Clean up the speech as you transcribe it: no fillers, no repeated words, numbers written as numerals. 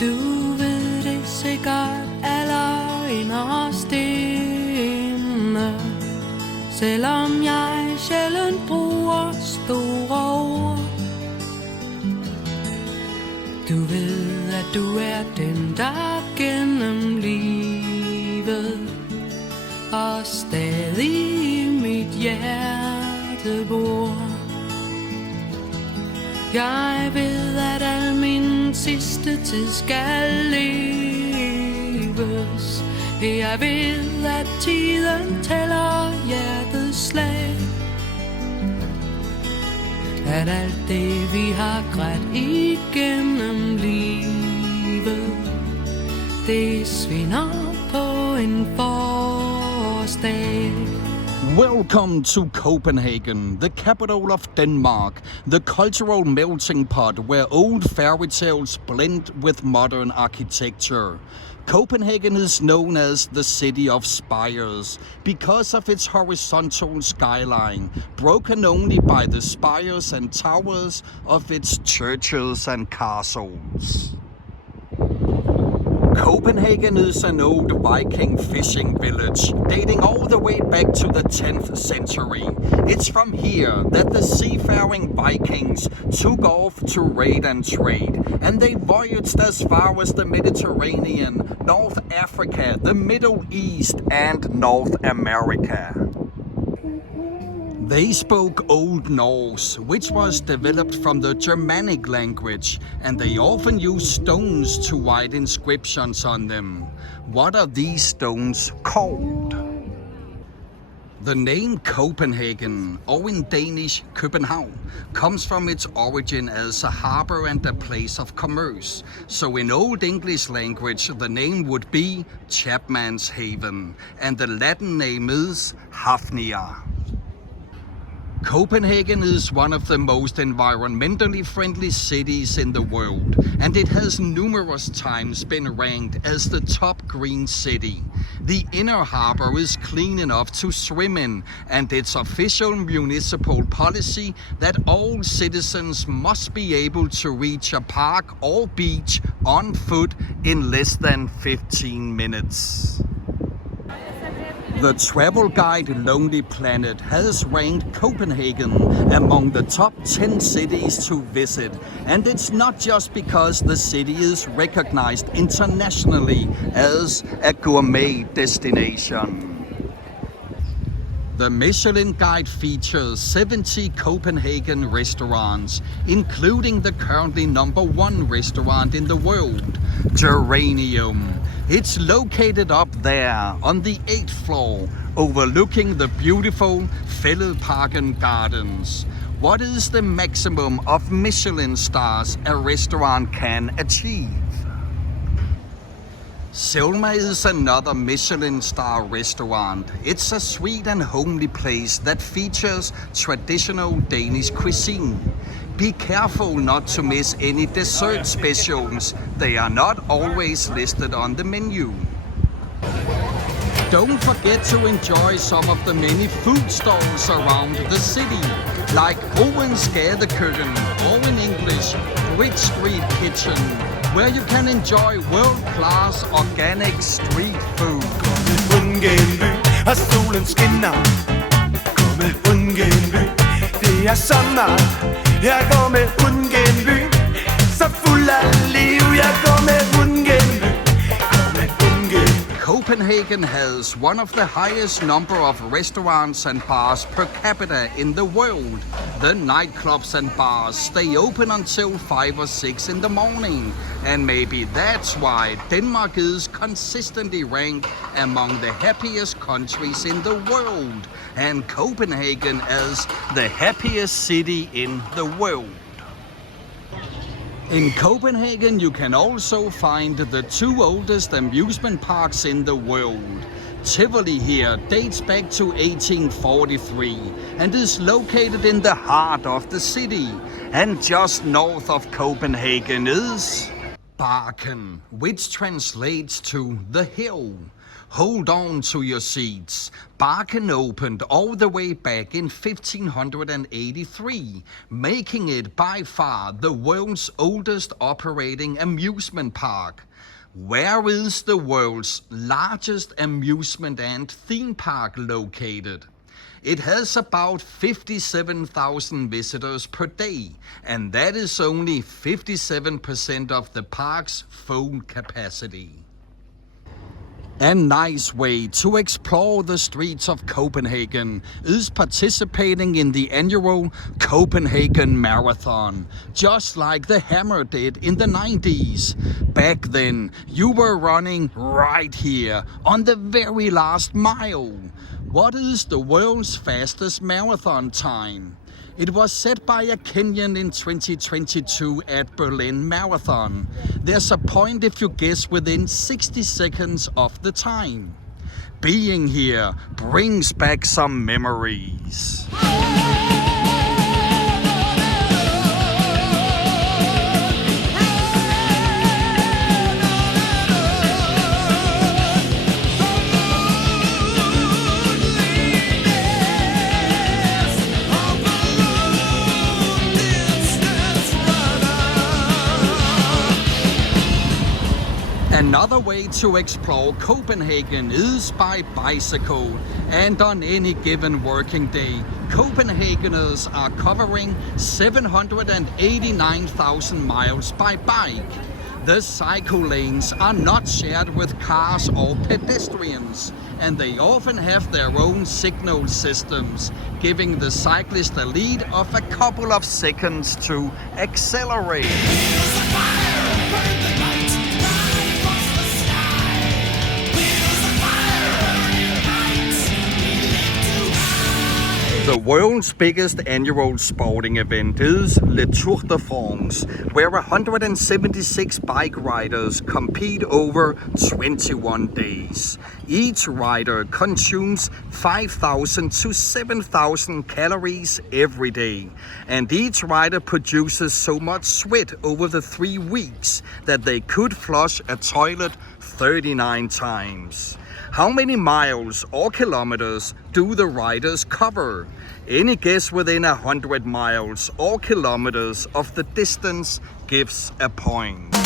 Du ved det sikkert allerinderst inde, selvom jeg sjældent bruger store ord. Du ved, at du er den, der gennem livet og stadig i mit hjerte bor. Jeg ved, at al min sidste tid skal leves. Jeg ved, at tiden tæller hjertets slag. At alt det, vi har grædt igennem livet, det svinder på en forårsdag. Welcome to Copenhagen, the capital of Denmark, the cultural melting pot where old fairy tales blend with modern architecture. Copenhagen is known as the city of spires because of its horizontal skyline, broken only by the spires and towers of its churches and castles. Copenhagen is an old Viking fishing village dating all the way back to the 10th century. It's from here that the seafaring Vikings took off to raid and trade, and they voyaged as far as the Mediterranean, North Africa, the Middle East and North America. They spoke Old Norse, which was developed from the Germanic language, and they often used stones to write inscriptions on them. What are these stones called? The name Copenhagen, or in Danish København, comes from its origin as a harbor and a place of commerce. So in Old English language, the name would be Chapman's Haven, and the Latin name is Hafnia. Copenhagen is one of the most environmentally friendly cities in the world, and it has numerous times been ranked as the top green city. The inner harbor is clean enough to swim in, and its official municipal policy that all citizens must be able to reach a park or beach on foot in less than 15 minutes. The travel guide Lonely Planet has ranked Copenhagen among the top 10 cities to visit, and it's not just because the city is recognized internationally as a gourmet destination. The Michelin Guide features 70 Copenhagen restaurants, including the currently #1 restaurant in the world, Geranium. It's located up there on the 8th floor, overlooking the beautiful Fælledparken Gardens. What is the maximum of Michelin stars a restaurant can achieve? Selma is another Michelin star restaurant. It's a sweet and homely place that features traditional Danish cuisine. Be careful not to miss any dessert specials. They are not always listed on the menu. Don't forget to enjoy some of the many food stalls around the city, like Owen's Gadekøkken, or in English, Bridge Street Kitchen, where you can enjoy world-class organic street food. Og solen skinner. Gå med Ungenby. Det er sommer. Jeg går med Ungenby. Så fuld af liv. Jeg går med Ungenby. Gå med Ungenby. Copenhagen has one of the highest number of restaurants and bars per capita in the world. The nightclubs and bars stay open until 5 or 6 in the morning. And maybe that's why Denmark is consistently ranked among the happiest countries in the world. And Copenhagen as the happiest city in the world. In Copenhagen, you can also find the 2 oldest amusement parks in the world. Tivoli here dates back to 1843 and is located in the heart of the city. And just north of Copenhagen is Baren, which translates to the hill. Hold on to your seats. Baren opened all the way back in 1583, making it by far the world's oldest operating amusement park. Where is the world's largest amusement and theme park located? It has about 57,000 visitors per day, and that is only 57% of the park's full capacity. A nice way to explore the streets of Copenhagen is participating in the annual Copenhagen Marathon, just like the Hammer did in the 90s. Back then, you were running right here on the very last mile. What is the world's fastest marathon time? It was set by a Kenyan in 2022 at Berlin Marathon. There's a point if you guess within 60 seconds of the time. Being here brings back some memories. Another way to explore Copenhagen is by bicycle, and on any given working day, Copenhageners are covering 789,000 miles by bike. The cycle lanes are not shared with cars or pedestrians, and they often have their own signal systems, giving the cyclist a lead of a couple of seconds to accelerate. The world's biggest annual sporting event is Le Tour de France, where 176 bike riders compete over 21 days. Each rider consumes 5,000 to 7,000 calories every day, and each rider produces so much sweat over the 3 weeks that they could flush a toilet 39 times. How many miles or kilometers do the riders cover? Any guess within 100 miles or kilometers of the distance gives a point.